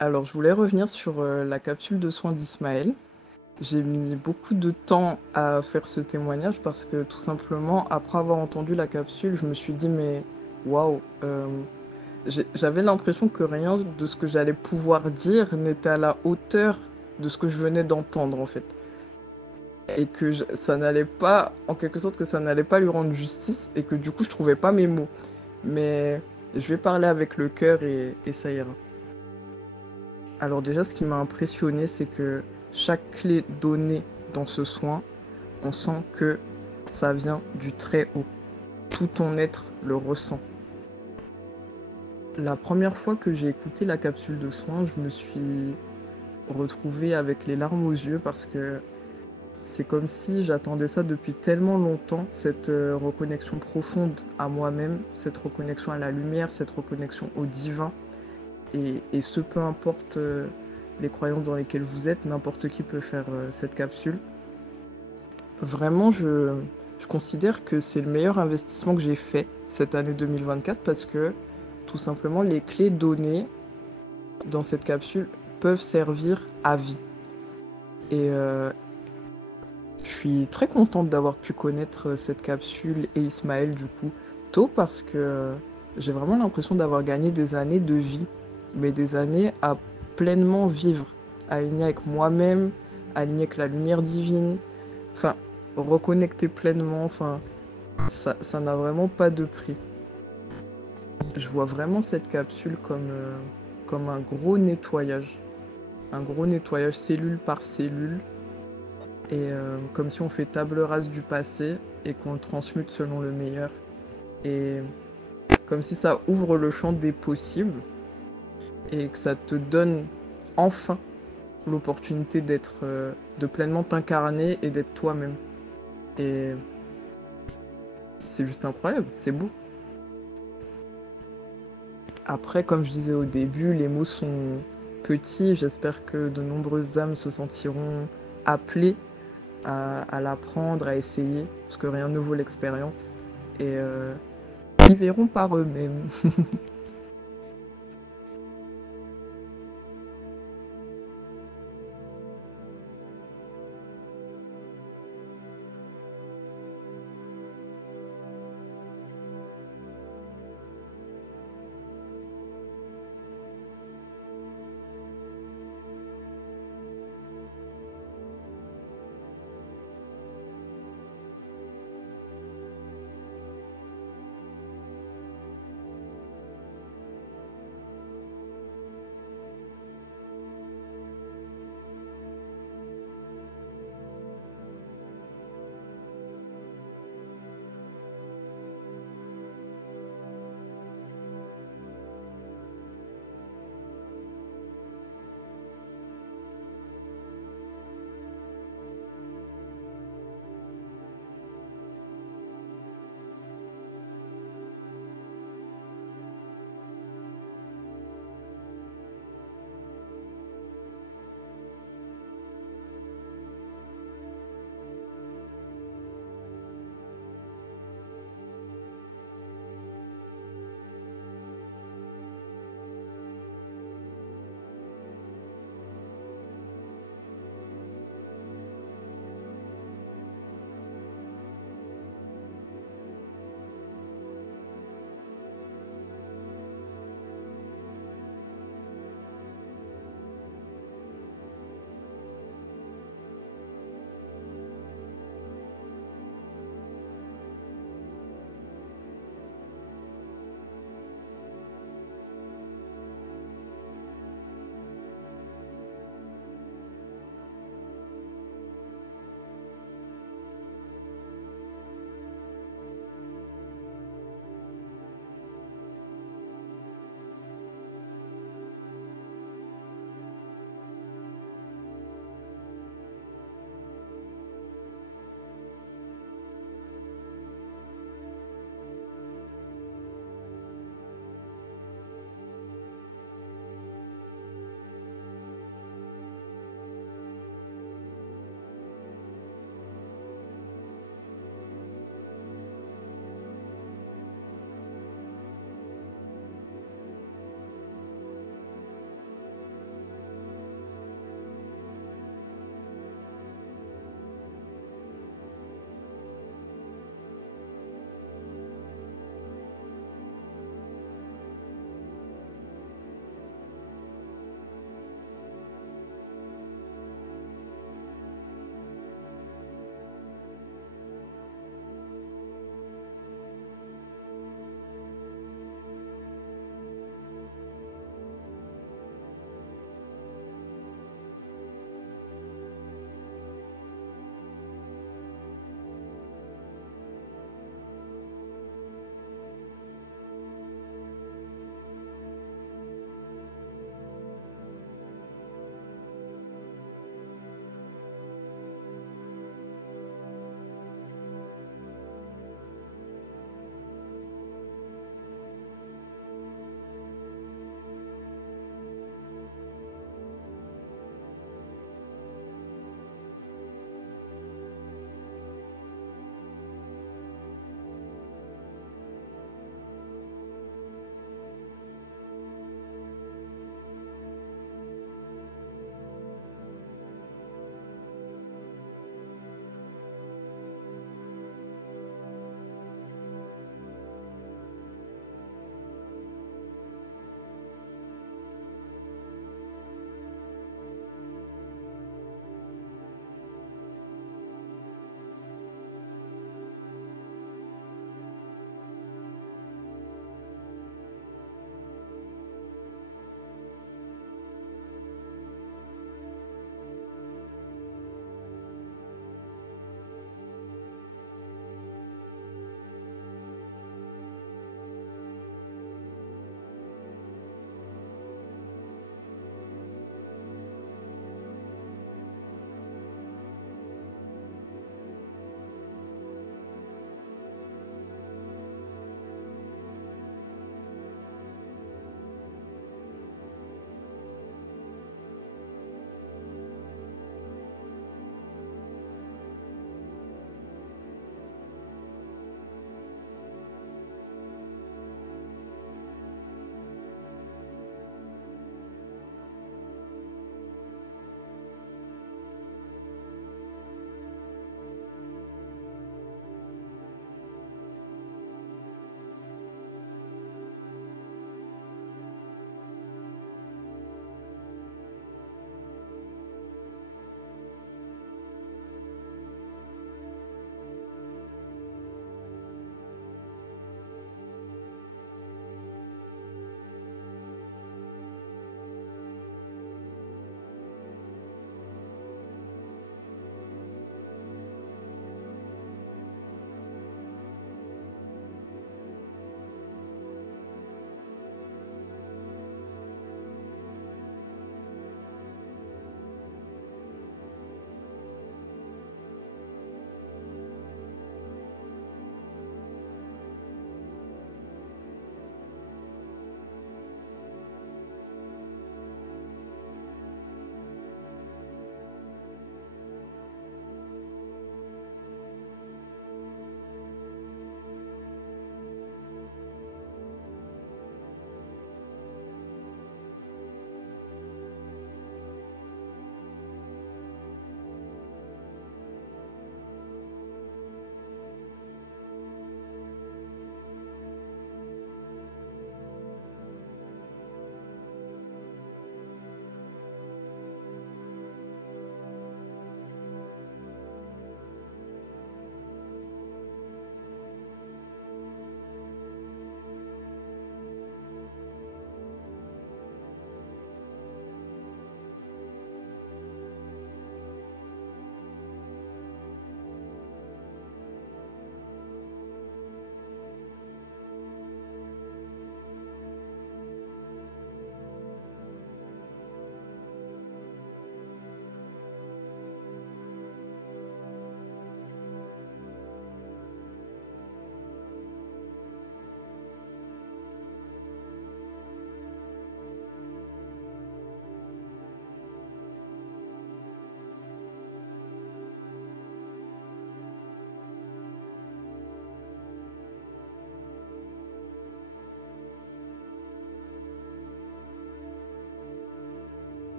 Alors, je voulais revenir sur la capsule de soins d'Ismaël. J'ai mis beaucoup de temps à faire ce témoignage parce que tout simplement, après avoir entendu la capsule, je me suis dit, mais waouh, j'avais l'impression que rien de ce que j'allais pouvoir dire n'était à la hauteur de ce que je venais d'entendre en fait. Et que ça n'allait pas, en quelque sorte, que ça n'allait pas lui rendre justice et que du coup, je trouvais pas mes mots. Mais je vais parler avec le cœur et ça ira. Alors déjà, ce qui m'a impressionné, c'est que chaque clé donnée dans ce soin, on sent que ça vient du très haut. Tout ton être le ressent. La première fois que j'ai écouté la capsule de soins, je me suis retrouvée avec les larmes aux yeux parce que c'est comme si j'attendais ça depuis tellement longtemps, cette reconnexion profonde à moi-même, cette reconnexion à la lumière, cette reconnexion au divin. Et ce, peu importe les croyances dans lesquelles vous êtes, n'importe qui peut faire cette capsule. Vraiment, je considère que c'est le meilleur investissement que j'ai fait cette année 2024 parce que tout simplement, les clés données dans cette capsule peuvent servir à vie. Et je suis très contente d'avoir pu connaître cette capsule et Ismaël du coup tôt parce que j'ai vraiment l'impression d'avoir gagné des années de vie, mais des années à pleinement vivre, aligné avec moi-même, aligné avec la lumière divine, enfin, reconnecter pleinement, enfin, ça n'a vraiment pas de prix. Je vois vraiment cette capsule comme un gros nettoyage cellule par cellule, et comme si on fait table rase du passé et qu'on le transmute selon le meilleur. Et comme si ça ouvre le champ des possibles et que ça te donne enfin l'opportunité de pleinement t'incarner et d'être toi-même. Et c'est juste incroyable, c'est beau. Après, comme je disais au début, les mots sont petits. J'espère que de nombreuses âmes se sentiront appelées à l'apprendre, à essayer, parce que rien ne vaut l'expérience. Et ils verront par eux-mêmes.